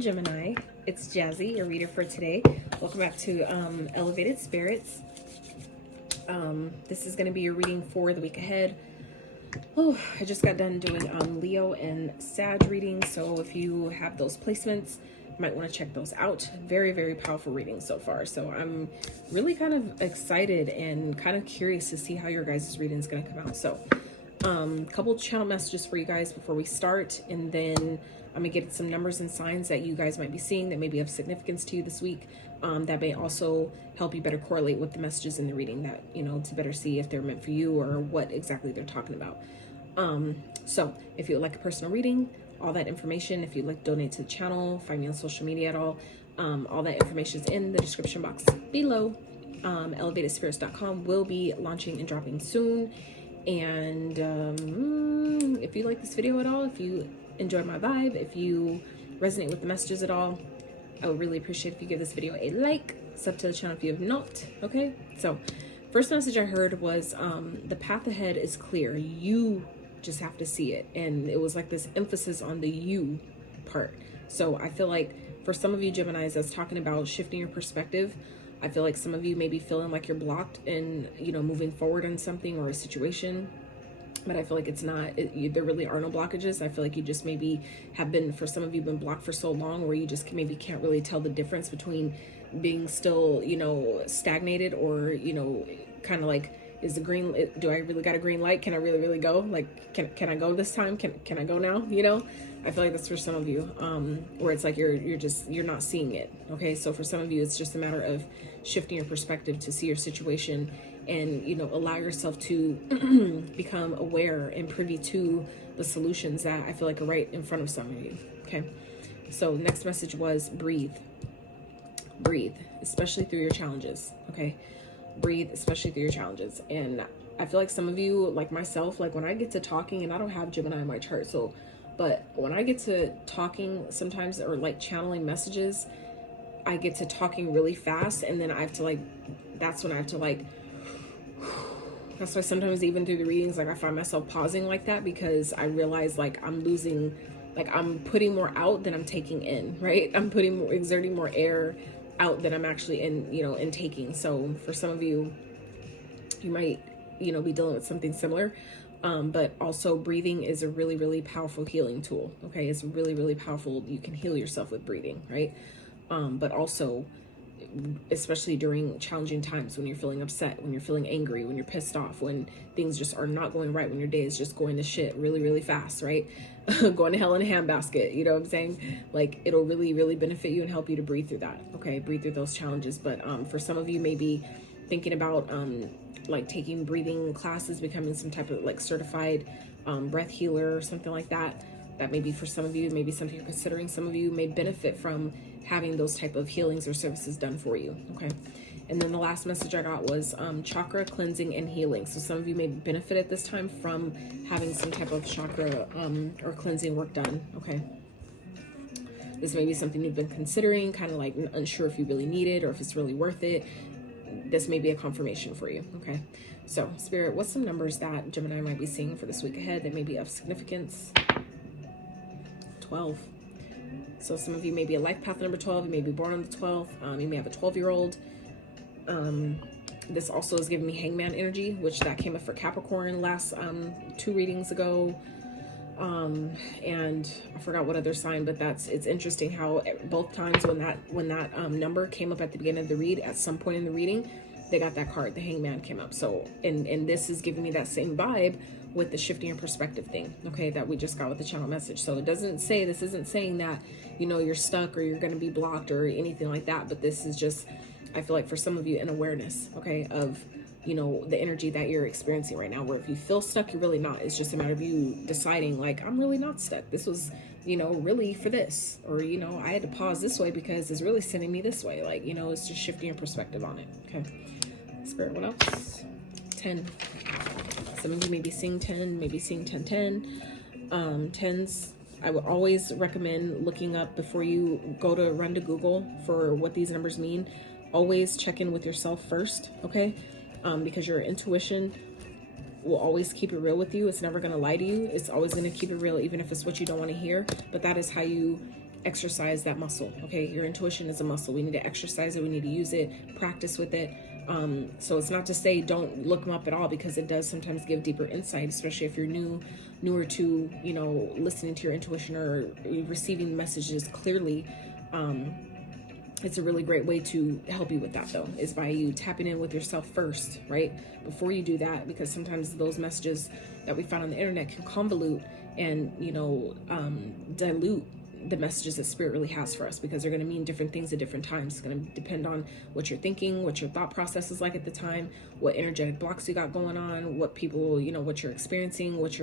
morning, Gemini. It's Jazi, your reader for today. Welcome back to Elevated Spirits. This is going to be your reading for the week ahead. Oh, I just got done doing Leo and Sag readings, so if you have those placements, you might want to check those out. Very, very powerful readings so far. So I'm really kind of excited and kind of curious to see how your guys' reading is going to come out. So couple channel messages for you guys before we start, and then I'm gonna get some numbers and signs that you guys might be seeing that may be of significance to you this week, that may also help you better correlate with the messages in the reading, that, you know, to better see if they're meant for you or what exactly they're talking about. So if you would like a personal reading, all that information, if you'd like to donate to the channel, find me on social media at all that information is in the description box below. Elevatedspirits.com will be launching and dropping soon. And if you like this video at all, if you enjoyed my vibe, if you resonate with the messages at all, I would really appreciate if you give this video a like, sub to the channel if you have not. Okay, so first message I heard was the path ahead is clear, you just have to see it. And it was like this emphasis on the you part. So I feel like for some of you Geminis, that's talking about shifting your perspective. I feel like some of you may be feeling like you're blocked in, you know, moving forward on something or a situation, but I feel like it's not, there really are no blockages. I feel like you just maybe have been, for some of you, been blocked for so long where you just maybe can't really tell the difference between being still, you know, stagnated or, you know, kind of like, is the green, do I really got a green light? Can I really go? Like, can I go this time? Can I go now? You know, I feel like that's for some of you, where it's like you're not seeing it. Okay, so for some of you, it's just a matter of shifting your perspective to see your situation and, you know, allow yourself to become aware and privy to the solutions that I feel like are right in front of some of you. Okay, so next message was breathe, especially through your challenges. Okay, breathe, especially through your challenges. And I feel like some of you, like myself, like when I get to talking, and I don't have Gemini in my chart, so, but when I get to talking sometimes, or like channeling messages, I get to talking really fast, and then I have to like, that's when I have to like, that's why sometimes even through the readings, like I find myself pausing like that, because I realize like I'm losing, like I'm putting more out than I'm taking in, right? I'm exerting more air out than I'm actually in, you know, in taking. So for some of you, you might, you know, be dealing with something similar. But also breathing is a really, really powerful healing tool. Okay, it's really, really powerful. You can heal yourself with breathing, right? But also, especially during challenging times, when you're feeling upset, when you're feeling angry, when you're pissed off, when things just are not going right, when your day is just going to shit really, really fast, right? Going to hell in a handbasket, you know what I'm saying? Like, it'll really, really benefit you and help you to breathe through that. Okay, breathe through those challenges. But for some of you, maybe thinking about like taking breathing classes, becoming some type of like certified breath healer or something like that. That may be for some of you, maybe something you're considering. Some of you may benefit from having those type of healings or services done for you. Okay, and then the last message I got was chakra cleansing and healing. So some of you may benefit at this time from having some type of chakra or cleansing work done. Okay, this may be something you've been considering, kind of like unsure if you really need it or if it's really worth it. This may be a confirmation for you. Okay, so Spirit, what's some numbers that Gemini might be seeing for this week ahead that may be of significance? 12. So some of you may be a life path number 12. You may be born on the 12th. You may have a 12-year-old. This also is giving me hangman energy, which that came up for Capricorn last 2 readings ago. And I forgot what other sign, but it's interesting how both times when that number came up at the beginning of the read, at some point in the reading, they got that card, the hangman came up. So, and this is giving me that same vibe with the shifting your perspective thing, okay, that we just got with the channel message. So this isn't saying that, you know, you're stuck or you're going to be blocked or anything like that, but this is just, I feel like for some of you, an awareness, okay, of, you know, the energy that you're experiencing right now, where if you feel stuck, you're really not. It's just a matter of you deciding, like, I'm really not stuck. This was, you know, really for this, or, you know, I had to pause this way because it's really sending me this way. Like, you know, it's just shifting your perspective on it. Okay, Spirit, what else? 10. Some of you may be seeing 10, maybe seeing 1010. 10s, I would always recommend looking up before you run to Google for what these numbers mean. Always check in with yourself first, okay? Because your intuition will always keep it real with you. It's never going to lie to you. It's always going to keep it real, even if it's what you don't want to hear. But that is how you exercise that muscle. Okay, your intuition is a muscle. We need to exercise it. We need to use it, practice with it. So it's not to say don't look them up at all, because it does sometimes give deeper insight, especially if you're newer to, you know, listening to your intuition or receiving messages clearly. It's a really great way to help you with that, though, is by you tapping in with yourself first, right? Before you do that, because sometimes those messages that we find on the internet can convolute and, you know, dilute the messages that spirit really has for us, because they're going to mean different things at different times. It's going to depend on what you're thinking, what your thought process is like at the time, what energetic blocks you got going on, what people, you know, what you're experiencing, what's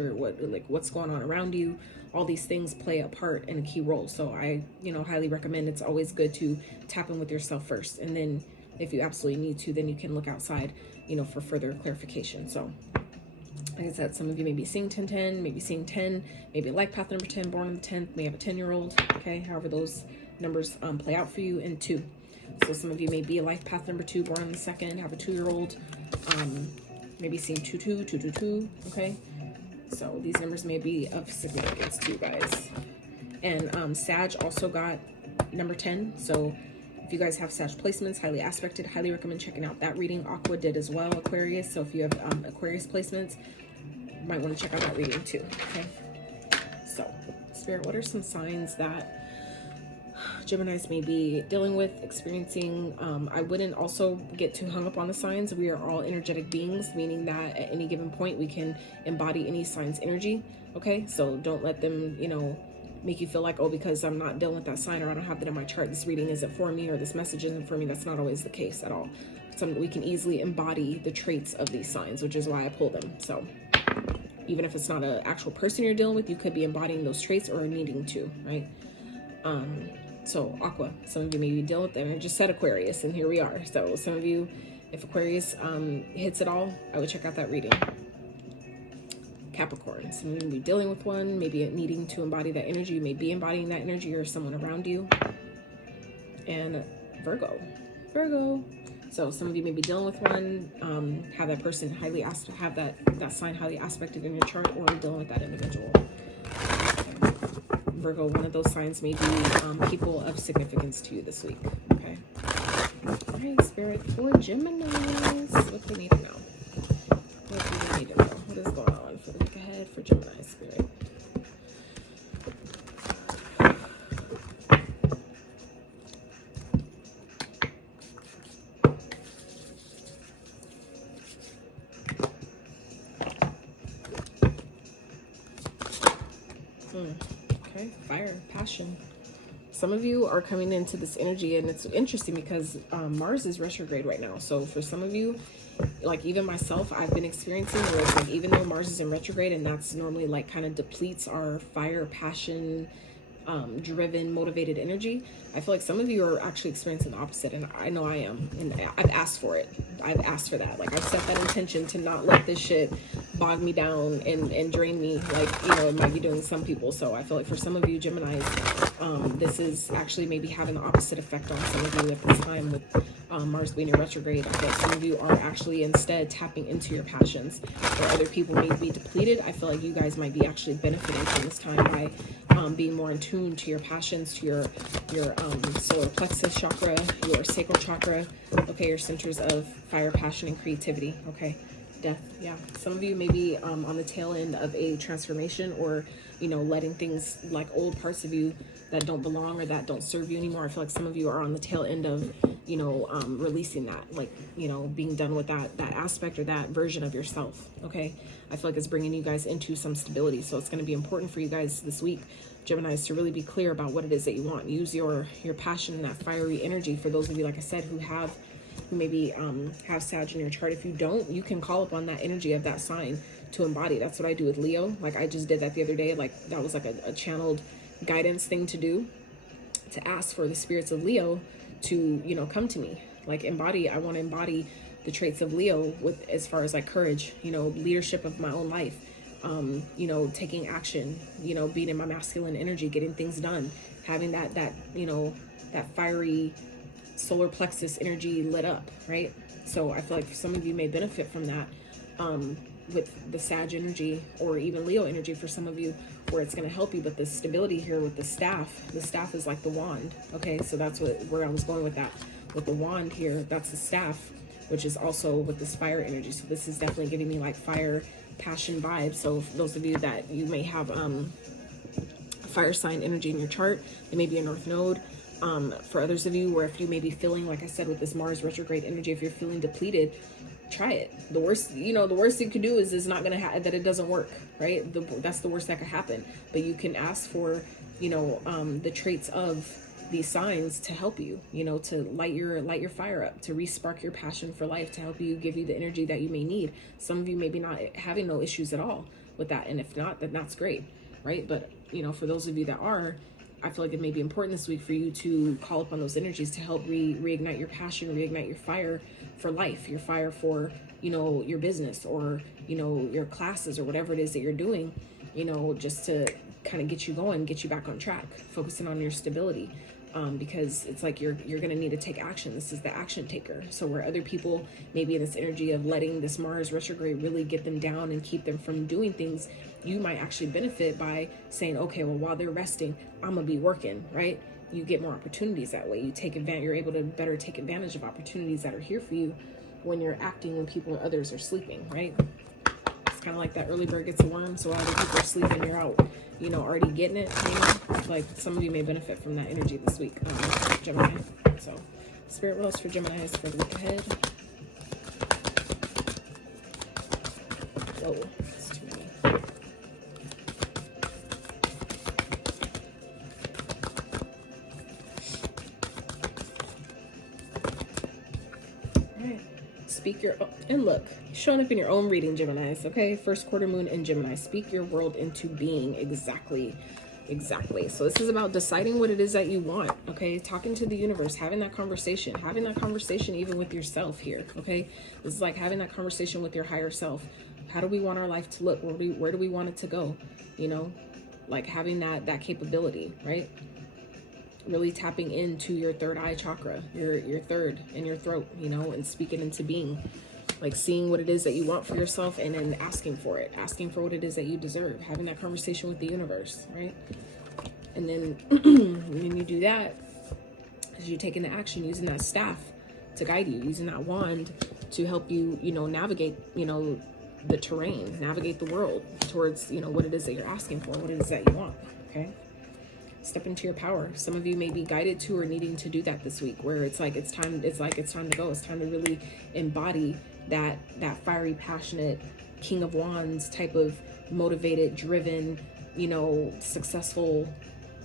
going on around you. All these things play a part and a key role. So I, you know, highly recommend, it's always good to tap in with yourself first, and then if you absolutely need to, then you can look outside, you know, for further clarification. So like I said, some of you may be seeing 1010, maybe seeing 10, maybe life path number 10, born on the 10th, may have a 10-year-old, okay, however those numbers play out for you, and 2. So some of you may be a life path number 2, born on the 2nd, have a 2-year-old, maybe seeing 22, 222, okay? So these numbers may be of significance to you guys. And Sag also got number 10, so if you guys have Sag placements, highly aspected, highly recommend checking out that reading. Aqua did as well, Aquarius. So if you have Aquarius placements, you might want to check out that reading too, okay? So, Spirit, what are some signs that Geminis may be dealing with, experiencing? I wouldn't also get too hung up on the signs. We are all energetic beings, meaning that at any given point, we can embody any sign's energy, okay? So don't let them, you know, make you feel like, oh, because I'm not dealing with that sign, or I don't have that in my chart, this reading isn't for me, or this message isn't for me. That's not always the case at all. We can easily embody the traits of these signs, which is why I pull them. So even if it's not an actual person you're dealing with, you could be embodying those traits or needing to, right? So Aqua, some of you may be dealing with them. I just said Aquarius, and here we are. So some of you, if Aquarius hits it all, I would check out that reading. Capricorn, some of you may be dealing with one, maybe needing to embody that energy. You may be embodying that energy, or someone around you. And Virgo. So some of you may be dealing with one, have that person have that sign highly aspected in your chart, or dealing with that individual. Virgo, one of those signs may be people of significance to you this week. Okay. All right, Spirit, for Geminis, what do they need to know? What do they need to know? What is going on for the week ahead for Gemini, Spirit? Okay, fire, passion. Some of you are coming into this energy, and it's interesting because Mars is retrograde right now. So for some of you, like even myself, I've been experiencing where it's like, even though Mars is in retrograde, and that's normally like kind of depletes our fire, passion, driven, motivated energy, I feel like some of you are actually experiencing the opposite, and I know I am, and I've asked for it. I've asked for that. Like, I've set that intention to not let this shit bog me down and drain me, like, you know, it might be doing some people. So I feel like for some of you Geminis, this is actually maybe having the opposite effect on some of you at this time with Mars being in retrograde. I feel like some of you are actually instead tapping into your passions, where other people may be depleted. I feel like you guys might be actually benefiting from this time by being more in tune to your passions, to your solar plexus chakra, your sacral chakra, okay, your centers of fire, passion, and creativity, okay. Death, yeah. Some of you may be on the tail end of a transformation, or, you know, letting things like old parts of you that don't belong or that don't serve you anymore. I feel like some of you are on the tail end of, you know, releasing that, like, you know, being done with that aspect or that version of yourself, okay? I feel like it's bringing you guys into some stability. So it's going to be important for you guys this week, Geminis, to really be clear about what it is that you want. Use your passion and that fiery energy. For those of you, like I said, who maybe have Sag in your chart. If you don't, you can call upon that energy of that sign to embody. That's what I do with Leo. Like, I just did that the other day. Like, that was like a channeled guidance thing to do, to ask for the spirits of Leo to, you know, come to me. Like, I want to embody the traits of Leo with, as far as like courage, you know, leadership of my own life, you know, taking action, you know, being in my masculine energy, getting things done, having that, you know, that fiery solar plexus energy lit up, right? So I feel like some of you may benefit from that. with the Sag energy, or even Leo energy for some of you, where it's going to help you. But the stability here with the staff is like the wand. Okay, so that's where I was going with that. With the wand here, that's the staff, which is also with this fire energy. So this is definitely giving me like fire, passion vibes. So for those of you that you may have fire sign energy in your chart, it may be a north node. For others of you, where if you may be feeling, like I said, with this Mars retrograde energy, if you're feeling depleted, try it. The worst, the worst you can do is not going to that it doesn't work, right? That's the worst that could happen. But you can ask for, the traits of these signs to help you, to light your fire up, to re-spark your passion for life, to help you, give you the energy that you may need. Some of you may be not having no issues at all with that, and if not, then that's great, right? But for those of you that are, I feel like it may be important this week for you to call upon those energies to help reignite your passion, reignite your fire for life, your fire for, your business, or, your classes, or whatever it is that you're doing, just to kind of get you going, get you back on track, focusing on your stability. Because it's like you're going to need to take action. This is the action taker. So where other people may be in this energy of letting this Mars retrograde really get them down and keep them from doing things, you might actually benefit by saying, okay, well, while they're resting, I'm gonna be working, right? You get more opportunities that way. You're able to better take advantage of opportunities that are here for you when you're acting when people or others are sleeping, right? It's kind of like that early bird gets a worm. So while other people are sleeping, you're out, already getting it. Like some of you may benefit from that energy this week, Gemini. So spirit, what else for Gemini is for the week ahead? Oh, it's too many. Speak your, and look, showing up in your own reading, Geminis, okay? First quarter moon in Gemini. Speak your world into being. Exactly. So this is about deciding what it is that you want, okay? Talking to the universe, having that conversation even with yourself here, okay? This is like having that conversation with your higher self. How do we want our life to look? Where do we want it to go? Like having that capability, right? Really tapping into your third eye chakra, your third in your throat, and speaking into being, like seeing what it is that you want for yourself and then asking for it, asking for what it is that you deserve, having that conversation with the universe, right? And then when you do that, as you're taking the action, using that staff to guide you, using that wand to help you, navigate, the terrain, navigate the world towards, what it is that you're asking for, what it is that you want, okay? Step into your power. Some of you may be guided to or needing to do that this week, where it's time to go. It's time to really embody that fiery, passionate King of Wands type of motivated, driven, successful,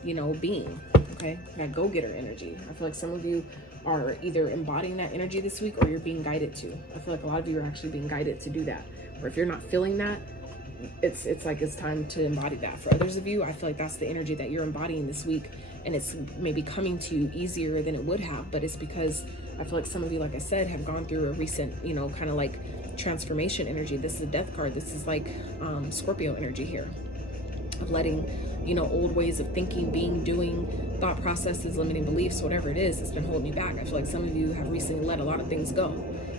being. Okay, that go-getter energy. I feel like some of you are either embodying that energy this week, or you're being guided to. I feel like a lot of you are actually being guided to do that. Or if you're not feeling that, it's like it's time to embody that. For others of you, I feel like that's the energy that you're embodying this week, and it's maybe coming to you easier than it would have, but it's because I feel like some of you, like I said, have gone through a recent, kind of like transformation energy. This is a death card. This is like Scorpio energy here, of letting, old ways of thinking, being, doing, thought processes, limiting beliefs, whatever it is, it's been holding you back. I feel like some of you have recently let a lot of things go.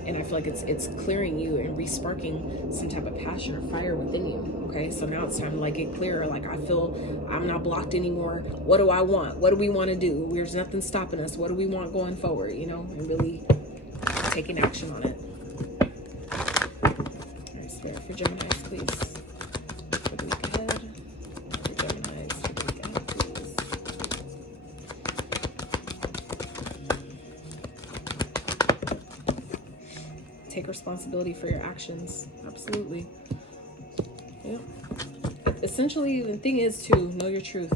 And I feel like it's clearing you and re-sparking some type of passion or fire within you, okay? So now it's time to like get clearer. Like I feel I'm not blocked anymore. What do I want? What do we want to do? There's nothing stopping us. What do we want going forward, and really taking action on it. All right, spirit for Geminis, please. For the week ahead. For Geminis, for the week ahead, please. Take responsibility for your actions. Absolutely. Yeah. Essentially, the thing is to know your truth.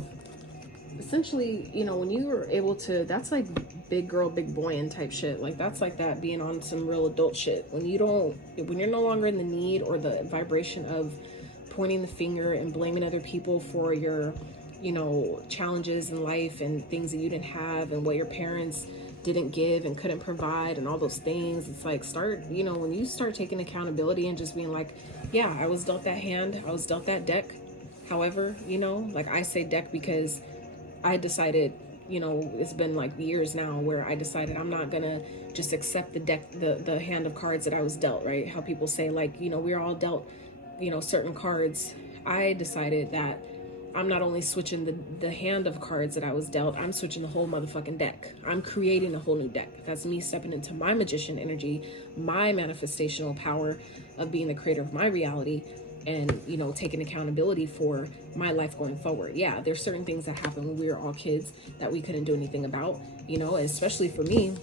Essentially, when you are able to, that's like big girl, big boy and type shit. Like that's like that being on some real adult shit. When you're no longer in the need or the vibration of pointing the finger and blaming other people for your, challenges in life and things that you didn't have and what your parents didn't give and couldn't provide and all those things. It's like when you start taking accountability and just being like, yeah, I was dealt that hand, I was dealt that deck. However, like I say deck because I decided, it's been like years now where I decided I'm not gonna just accept the deck, the hand of cards that I was dealt, right? How people say like, we're all dealt you know, certain cards, I decided that I'm not only switching the hand of cards that I was dealt, I'm switching the whole motherfucking deck. I'm creating a whole new deck. That's me stepping into my magician energy, my manifestational power of being the creator of my reality, and, you know, taking accountability for my life going forward. Yeah, there's certain things that happened when we were all kids that we couldn't do anything about, you know, especially for me.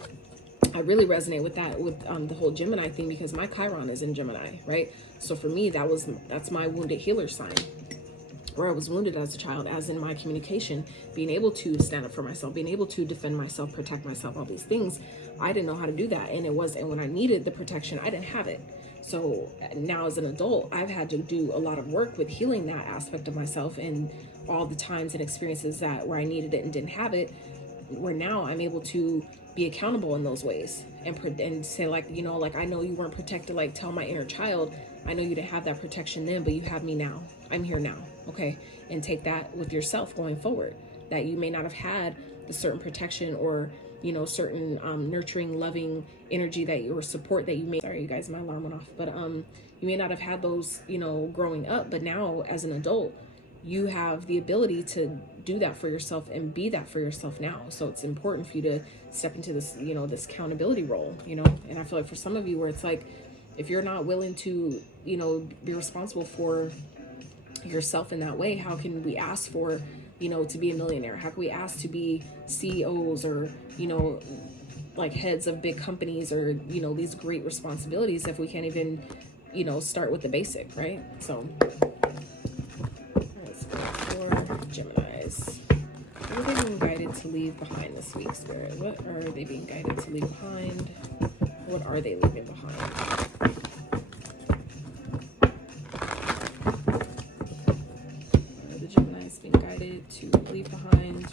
I really resonate with that, with the whole Gemini thing, because my Chiron is in Gemini, right? So for me, that's my wounded healer sign, where I was wounded as a child, as in my communication, being able to stand up for myself, being able to defend myself, protect myself, all these things. I didn't know how to do that. And when I needed the protection, I didn't have it. So now as an adult, I've had to do a lot of work with healing that aspect of myself, and all the times and experiences where I needed it and didn't have it, where now I'm able to be accountable in those ways and say, like, you know, like, I know you weren't protected, like, tell my inner child, I know you didn't have that protection then, but you have me now. I'm here now. Okay. And take that with yourself going forward, that you may not have had the certain protection or, you know, certain nurturing, loving energy that you, or support that you may, sorry you guys, my alarm went off, but you may not have had those, you know, growing up, but now as an adult, you have the ability to do that for yourself and be that for yourself now. So it's important for you to step into this, you know, this accountability role, you know. And I feel like for some of you, where it's like, if you're not willing to, you know, be responsible for yourself in that way, how can we ask for, you know, to be a millionaire? How can we ask to be CEOs or, you know, like heads of big companies, or, you know, these great responsibilities, if we can't even, you know, start with the basic, right? So let's go for Geminis. What are they being guided to leave behind this week, Spirit? What are they being guided to leave behind? What are they leaving behind? The Geminis being guided to leave behind,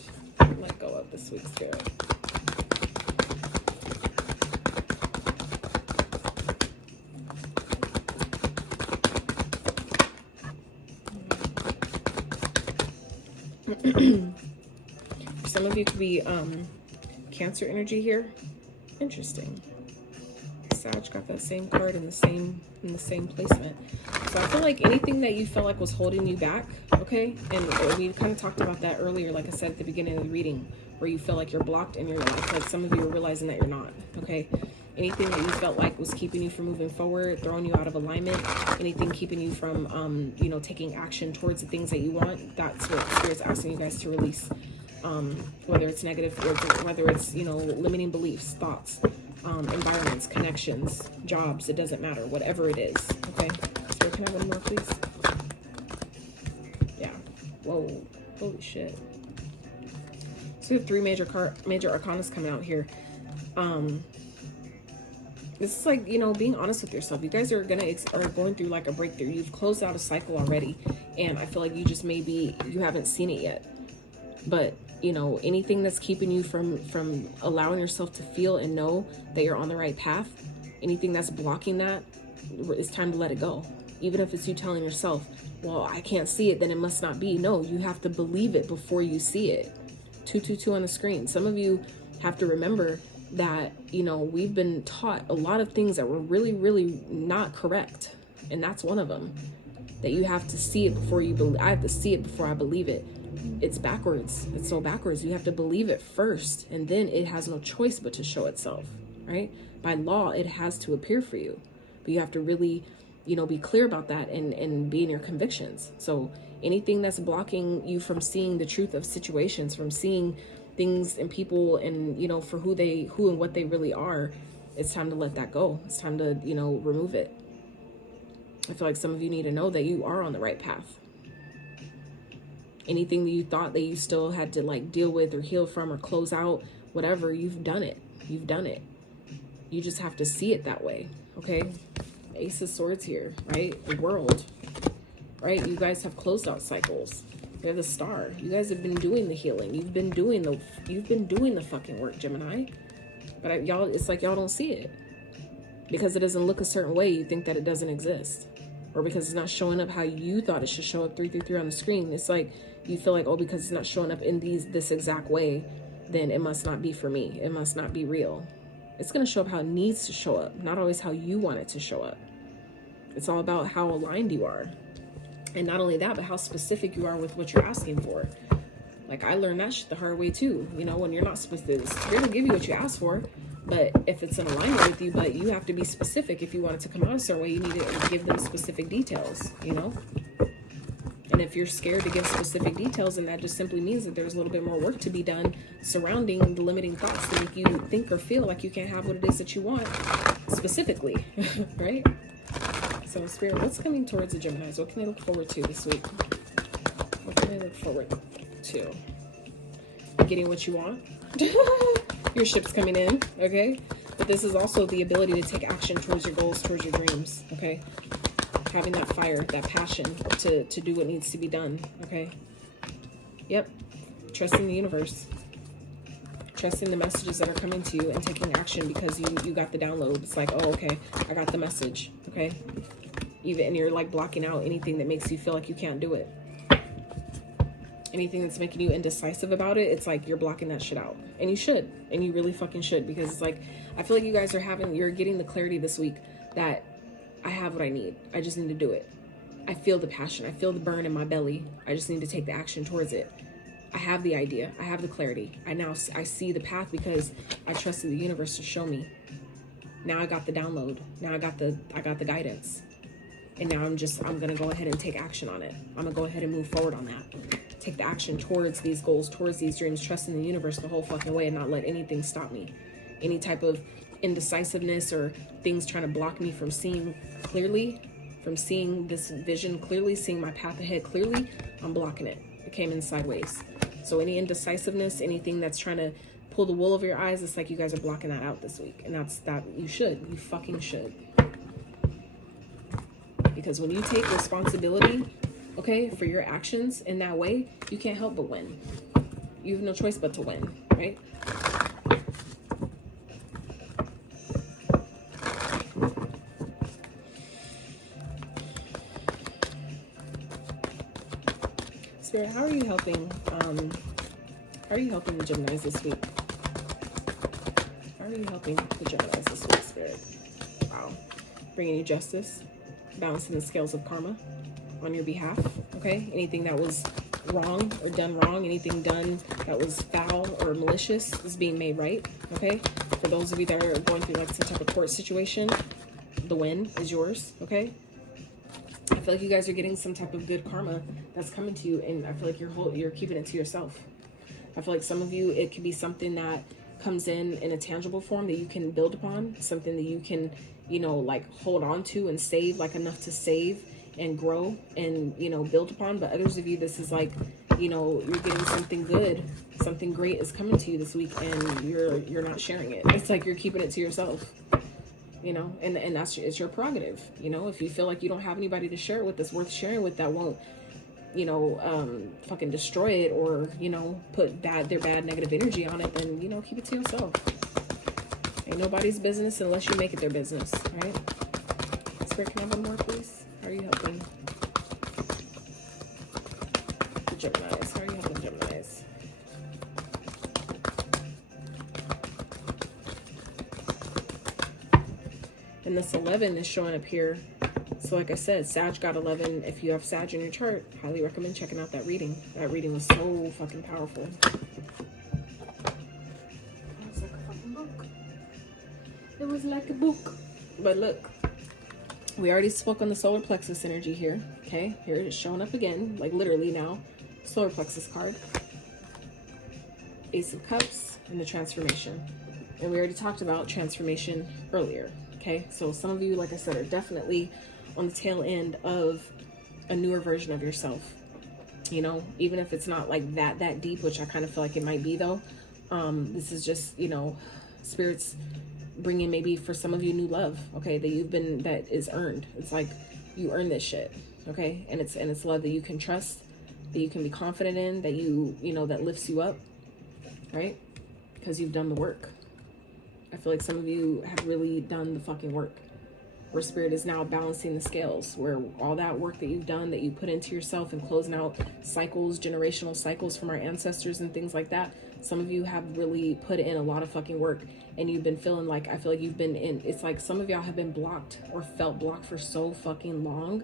let go of this week's Spirit. Some of you could be Cancer energy here. Interesting. Sag got that same card in the same placement. So I feel like anything that you felt like was holding you back, okay? And we kind of talked about that earlier, like I said at the beginning of the reading, where you feel like you're blocked in your life. Like some of you are realizing that you're not, okay? Anything that you felt like was keeping you from moving forward, throwing you out of alignment, anything keeping you from, you know, taking action towards the things that you want, that's what Spirit's asking you guys to release. Whether it's negative, or whether it's, you know, limiting beliefs, thoughts, environments, connections, jobs, it doesn't matter, whatever it is, okay? So can I have one more, please? Yeah. Whoa. Holy shit. So we have 3 major arcanas coming out here. This is like, you know, being honest with yourself. You guys are going through like a breakthrough. You've closed out a cycle already, and I feel like you just you haven't seen it yet. But, you know, anything that's keeping you from allowing yourself to feel and know that you're on the right path, anything that's blocking that, it's time to let it go. Even if it's you telling yourself, well, I can't see it, then it must not be. No, you have to believe it before you see it. 222 on the screen. Some of you have to remember that, you know, we've been taught a lot of things that were really, really not correct. And that's one of them. That you have to see it before you believe. I have to see it before I believe it. It's backwards. It's so backwards. You have to believe it first, and then it has no choice but to show itself, right? By law, it has to appear for you. But you have to really, you know, be clear about that and be in your convictions. So anything that's blocking you from seeing the truth of situations, from seeing things and people and, you know, for who and what they really are, it's time to let that go. It's time to, you know, remove it. I feel like some of you need to know that you are on the right path. Anything that you thought that you still had to like deal with or heal from or close out, whatever, you've done it. You've done it. You just have to see it that way. Okay. Ace of Swords here, right? The World, right? You guys have closed out cycles. We have the Star. You guys have been doing the healing. You've been doing the fucking work, Gemini. But y'all, it's like y'all don't see it. Because it doesn't look a certain way, you think that it doesn't exist. Or because it's not showing up how you thought it should show up 333 on the screen. It's like you feel like, oh, because it's not showing up in this exact way, then it must not be for me. It must not be real. It's going to show up how it needs to show up, not always how you want it to show up. It's all about how aligned you are. And not only that, but how specific you are with what you're asking for. Like, I learned that shit the hard way too. You know, when you're not specific, Spirit will give you what you ask for. But if it's in alignment with you, but you have to be specific. If you want it to come out a certain way, you need to give them specific details, you know? And if you're scared to give specific details, then that just simply means that there's a little bit more work to be done surrounding the limiting thoughts to make you think or feel like you can't have what it is that you want specifically, right? So, Spirit, what's coming towards the Geminis? What can they look forward to this week? What can they look forward to? Getting what you want? Your ship's coming in, okay? But this is also the ability to take action towards your goals, towards your dreams, okay? Having that fire, that passion to do what needs to be done, okay? Yep. Trusting the universe. Trusting the messages that are coming to you and taking action because you got the download. It's like, oh, okay, I got the message, okay? Even, and you're like blocking out anything that makes you feel like you can't do it. Anything that's making you indecisive about it, it's like you're blocking that shit out. And you should. And you really fucking should. Because it's like, I feel like you guys you're getting the clarity this week that I have what I need. I just need to do it. I feel the passion. I feel the burn in my belly. I just need to take the action towards it. I have the idea. I have the clarity. I see the path because I trusted the universe to show me. Now I got the download. Now I got the guidance. And now I'm going to go ahead and take action on it. I'm going to go ahead and move forward on that. Take the action towards these goals, towards these dreams, trusting the universe the whole fucking way and not let anything stop me. Any type of indecisiveness or things trying to block me from seeing clearly, from seeing this vision clearly, seeing my path ahead clearly, I'm blocking it. It came in sideways. So any indecisiveness, anything that's trying to pull the wool over your eyes, it's like you guys are blocking that out this week. And you fucking should. Because when you take responsibility, okay, for your actions in that way, you can't help but win. You have no choice but to win, right? Spirit, how are you helping the Geminis this week? How are you helping the Geminis this week, Spirit? Wow. Bringing you justice, balancing the scales of karma on your behalf, okay? Anything that was wrong or done wrong, anything done that was foul or malicious is being made right, okay? For those of you that are going through like some type of court situation, the win is yours, okay? I feel like you guys are getting some type of good karma that's coming to you, and I feel like you're keeping it to yourself. I feel like some of you, it could be something that comes in a tangible form that you can build upon, something that you can, you know, like hold on to and save, like enough to save and grow and, you know, build upon. But others of you, this is like, you know, you're getting something good, something great is coming to you this week, and you're not sharing it. It's like you're keeping it to yourself, you know, and it's your prerogative. You know, if you feel like you don't have anybody to share it with that's worth sharing with, that won't, you know, fucking destroy it or, you know, put their bad negative energy on it, then, you know, keep it to yourself. Ain't nobody's business unless you make it their business, right? Spirit, can I have one more, please? How are you helping the Geminis? How are you helping the Geminis? And this 11 is showing up here. So like I said, Sag got 11. If you have Sag in your chart, highly recommend checking out that reading. That reading was so fucking powerful. It was like a book. But look, we already spoke on the solar plexus energy here. Okay, here it is showing up again, like literally now. Solar plexus card. Ace of Cups and the transformation. And we already talked about transformation earlier. Okay, so some of you, like I said, are definitely on the tail end of a newer version of yourself. You know, even if it's not like that deep, which I kind of feel like it might be though. This is just, you know, spirits bringing maybe for some of you new love, okay, that is earned. It's like you earn this shit, okay, and it's love that you can trust, that you can be confident in, that you know, that lifts you up, right? Because you've done the work. I feel like some of you have really done the fucking work, where Spirit is now balancing the scales, where all that work that you've done, that you put into yourself and closing out cycles, generational cycles from our ancestors and things like that, Some of you have really put in a lot of fucking work, and you've been feeling like, I feel like you've been in, it's like some of y'all have been blocked or felt blocked for so fucking long,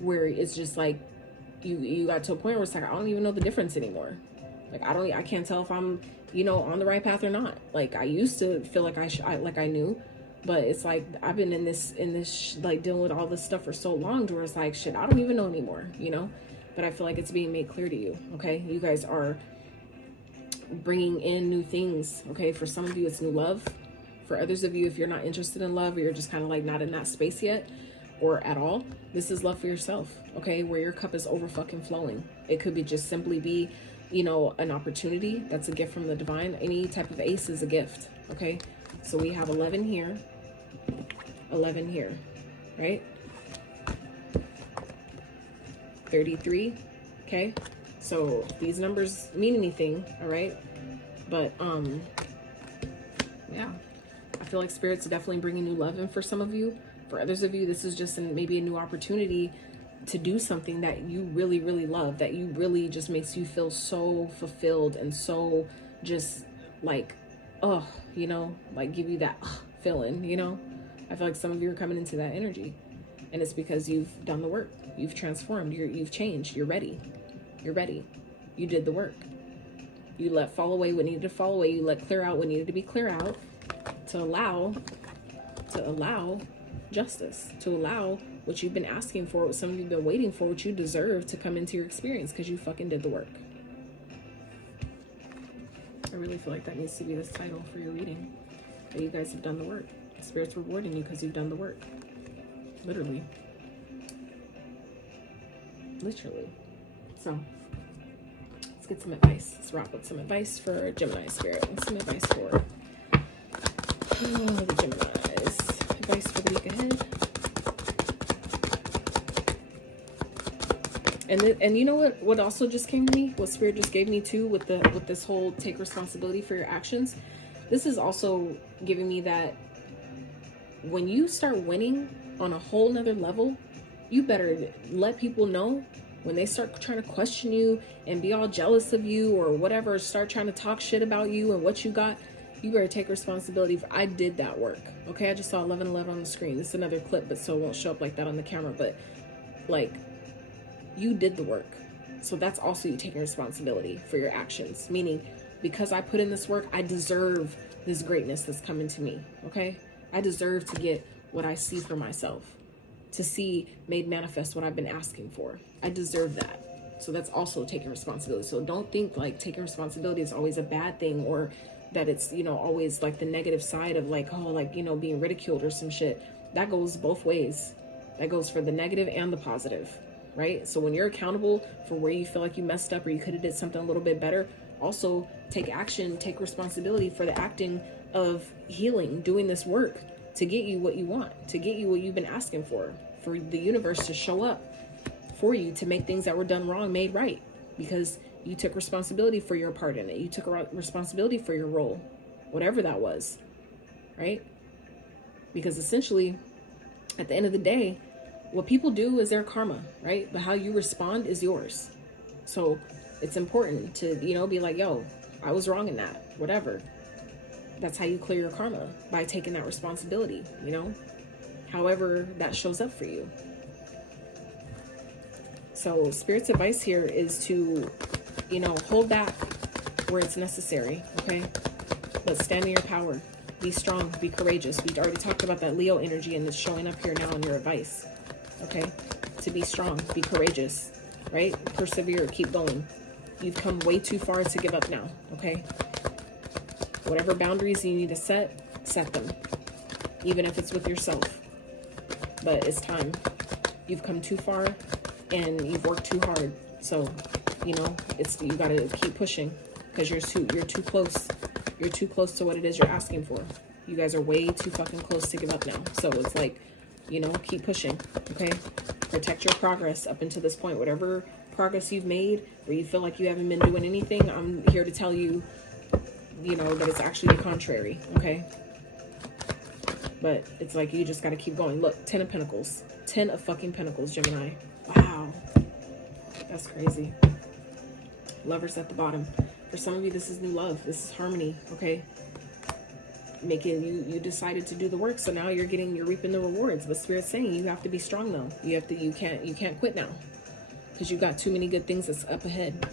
where it's just like you got to a point where it's like, I don't even know the difference anymore. Like I can't tell if I'm, you know, on the right path or not. Like I used to feel like I knew, but it's like I've been in this like dealing with all this stuff for so long to where it's like, shit, I don't even know anymore, you know. But I feel like it's being made clear to you. Okay, you guys are bringing in new things. Okay, for some of you it's new love. For others of you, if you're not interested in love, or you're just kind of like not in that space yet or at all, this is love for yourself. Okay, where your cup is over fucking flowing. It could be just simply be, you know, an opportunity. That's a gift from the divine. Any type of ace is a gift. Okay, so we have 11 here, 11 here, right? 33. Okay, so these numbers mean anything, all right? But yeah, I feel like Spirit's definitely bringing new love in for some of you. For others of you, this is just maybe a new opportunity to do something that you really, really love, that you really just makes you feel so fulfilled and so just like, oh, you know, like give you that feeling, you know. I feel like some of you are coming into that energy, and it's because you've done the work, you've transformed, you've changed, you're ready, you did the work, you let fall away what needed to fall away, you let clear out what needed to be clear out, to allow justice, to allow what you've been asking for, what some of you have been waiting for, what you deserve to come into your experience, because you fucking did the work. I really feel like that needs to be this title for your reading, that you guys have done the work. Spirit's rewarding you because you've done the work. Literally. So let's get some advice. Let's wrap with some advice for Gemini Spirit, and some advice for the Geminis. Advice for the week ahead. And you know what also just came to me? What Spirit just gave me too, with this whole take responsibility for your actions. This is also giving me that when you start winning on a whole nother level, you better let people know. When they start trying to question you and be all jealous of you or whatever, start trying to talk shit about you and what you got, you better take responsibility for, I did that work. Okay, I just saw 1111 on the screen. This is another clip, but so it won't show up like that on the camera. But like, you did the work. So that's also you taking responsibility for your actions. Meaning, because I put in this work, I deserve this greatness that's coming to me. Okay, I deserve to get what I see for myself, to see made manifest what I've been asking for. I deserve that. So that's also taking responsibility. So don't think like taking responsibility is always a bad thing, or that it's, you know, always like the negative side of like, oh, like, you know, being ridiculed or some shit. That goes both ways. That goes for the negative and the positive, right? So when you're accountable for where you feel like you messed up or you could have did something a little bit better, also take action, take responsibility for the acting of healing, doing this work to get you what you want, to get you what you've been asking for the universe to show up for you, to make things that were done wrong made right, because you took responsibility for your part in it. You took responsibility for your role, whatever that was, right? Because essentially, at the end of the day, what people do is their karma, right? But how you respond is yours. So it's important to, you know, be like, yo, I was wrong in that, whatever. That's how you clear your karma, by taking that responsibility, you know, however that shows up for you. So Spirit's advice here is to, you know, hold back where it's necessary, okay? But stand in your power. Be strong, be courageous. We already talked about that Leo energy, and it's showing up here now in your advice, okay? To be strong, be courageous, right? Persevere, keep going. You've come way too far to give up now, okay? Whatever boundaries you need to set them, even if it's with yourself. But it's time. You've come too far and you've worked too hard. So, you know, you got to keep pushing, because you're too close. You're too close to what it is you're asking for. You guys are way too fucking close to give up now. So it's like, you know, keep pushing, okay? Protect your progress up until this point. Whatever progress you've made where you feel like you haven't been doing anything, I'm here to tell you, you know, that it's actually the contrary, okay? But it's like, you just got to keep going. Look, 10 of Pentacles. 10 of fucking Pentacles, Gemini. Wow. That's crazy. Lovers at the bottom. For some of you, this is new love. This is harmony, okay? You decided to do the work, so now you're reaping the rewards. But Spirit's saying you have to be strong though. You can't quit now, because you've got too many good things that's up ahead.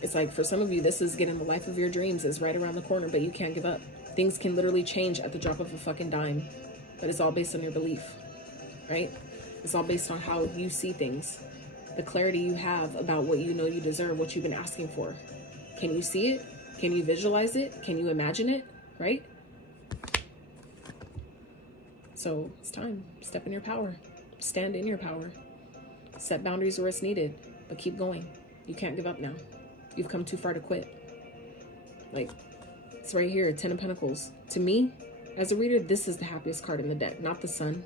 It's like for some of you, this is getting the life of your dreams is right around the corner, but you can't give up. Things can literally change at the drop of a fucking dime, but it's all based on your belief, right? It's all based on how you see things, the clarity you have about what you know you deserve, what you've been asking for. Can you see it? Can you visualize it? Can you imagine it? Right? So it's time. Step in your power. Stand in your power. Set boundaries where it's needed, but keep going. You can't give up now. You've come too far to quit. Like, it's right here, 10 of Pentacles. To me, as a reader, this is the happiest card in the deck, not the Sun.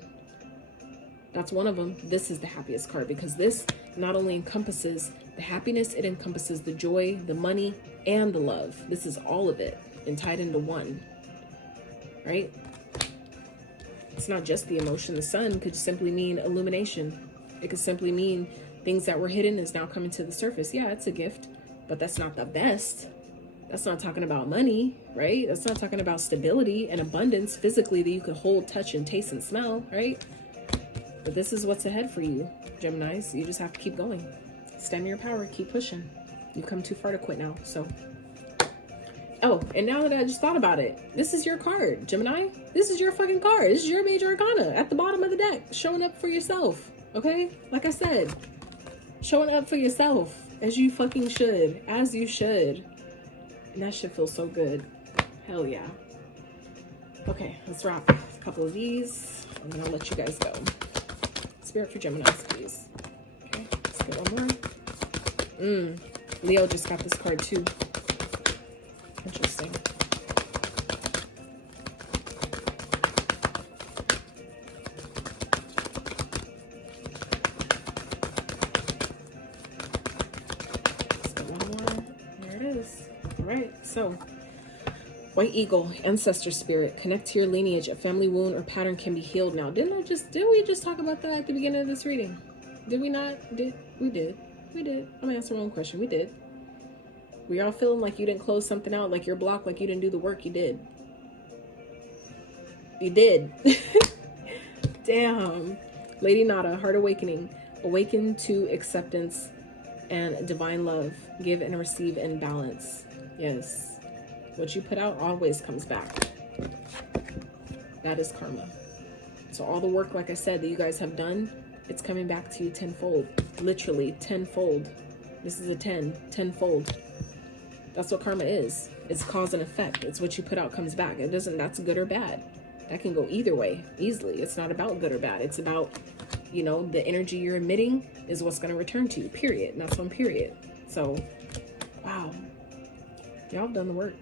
That's one of them. This is the happiest card, because this not only encompasses the happiness, it encompasses the joy, the money, and the love. This is all of it and tied into one, right? It's not just the emotion. The Sun could simply mean illumination. It could simply mean things that were hidden is now coming to the surface. Yeah, it's a gift, but that's not the best. That's not talking about money, right? That's not talking about stability and abundance physically that you could hold, touch, and taste and smell, right? But this is what's ahead for you, Geminis. You just have to keep going. Stand in your power. Keep pushing. You've come too far to quit now, so... Oh, and now that I just thought about it, this is your card, Gemini. This is your fucking card. This is your major arcana at the bottom of the deck, showing up for yourself, okay? Like I said, showing up for yourself as you fucking should, as you should. And that shit feels so good. Hell yeah. Okay, let's wrap a couple of these, and then I'll let you guys go. Spirit for Geminis, please. Okay, let's get one more. Leo just got this card too. Interesting. Let's get one more. There it is. All right, so White Eagle, ancestor spirit, connect to your lineage. A family wound or pattern can be healed now. Didn't we just talk about that at the beginning of this reading? Did we not? We did. I'm gonna answer my own question. We did. Were y'all feeling like you didn't close something out, like you're blocked, like you didn't do the work? You did. You did. Damn. Lady Nada, heart awakening. Awaken to acceptance and divine love. Give and receive in balance. Yes. What you put out always comes back. That is karma. So all the work, like I said, that you guys have done, it's coming back to you tenfold. Literally tenfold. This is a 10. Tenfold. That's what karma is. It's cause and effect. It's what you put out comes back. It doesn't, that's good or bad. That can go either way easily. It's not about good or bad. It's about, you know, the energy you're emitting is what's going to return to you, period. And that's on period. So, wow. Y'all have done the work.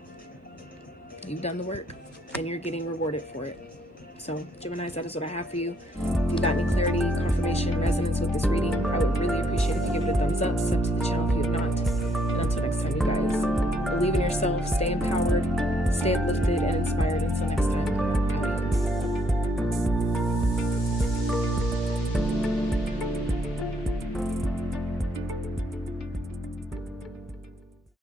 You've done the work and you're getting rewarded for it. So, Geminis, that is what I have for you. If you got any clarity, confirmation, resonance with this reading, I would really appreciate if you give it a thumbs up. Sub to the channel if you have not. And until next time, you guys, believe in yourself, stay empowered, stay uplifted and inspired. Until next time.